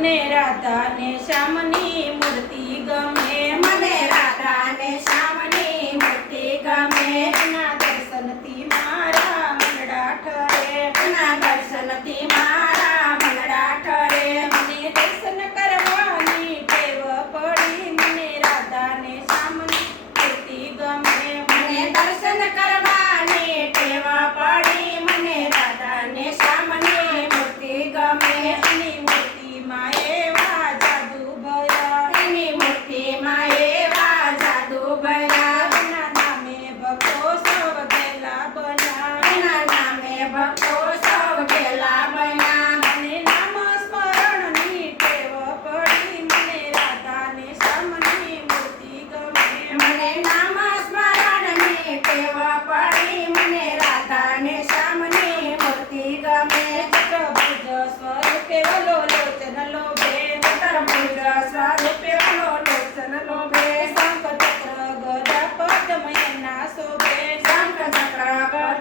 મને રાધા ને શ્યામની મૂર્તિ ગમે, મને રાધા ને શ્યામની મૂર્તિ ગમે, એના દર્શનથી મારા મનડા ઠરે, એના દર્શનથી મારા મનડા ઠરે, મને દર્શન કરવાની ટેવ પડી, મને રાધા ને શ્યામની મૂર્તિ ગમે, મને દર્શન કરવાની ટેવ પડી, મને રાધા ને શ્યામની મૂર્તિ ગમે, એની મૂર્તિમાં એવા જાદુ ભયા, એની મૂર્તિમાં એવા જાદુ ભર્યા, એના નામે ભક્તો સૌ ગેલા બન્યા, એના નામે ભક્તો સૌ ગેલા બન્યા, મને નામ સ્મરણની ટેવ પડી, મને રાધા ને શ્યામની મૂર્તિ ગમે, મને નામ સ્મરણની ટેવ પડી, મને રાધા ને શ્યામની મૂર્તિ ગમે, ચતુર્ભુજ સ્વરૂપે વલો લોચન લોભે, ચતુર્ભુજ સ્વરૂપે વલો લોચન લોભે, શંખ ચક્ર ગદા પદ્મ એના શોભે, શંખ ચક્ર ગદા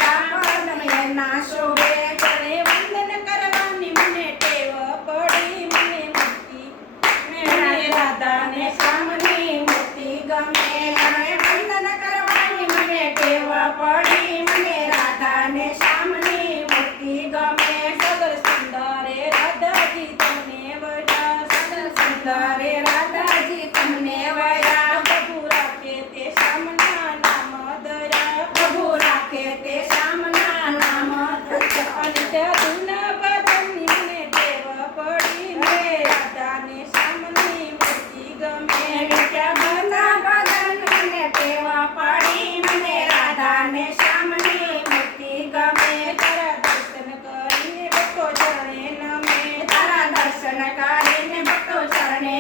પદ્મ એના શોભે, ચરણે વંદન કરવાની મને ટેવ પડી, મને મૂર્તિ મને રાધા ને શ્યામની મૂર્તિ ગમે, મને વંદન કરવાની મને ટેવ પડી, મને રાધા ને શ્યામની મૂર્તિ ગમે, સગર સુંદરે રાધાજી તમને વડા, સગર સુંદરે રાધાજી તમને વયા, પ્રભુ રાખે તે શ્યામના નામ દયા, પ્રભુ રાખે તે શ્યામના નામ ધર્યા. અનિત્ય ધૂન ભજનની મને ટેવ પડી, મને રાધા ને શ્યામની મૂર્તિ ગમે, નિત્ય બંધા ભજન મને ટેવ પડી, મને રાધા ને શ્યામની મૂર્તિ ગમે, તારા દર્શન કરીને ભક્તો ચરણે નમે, તારા દર્શન કરીને ભક્તો ચરણે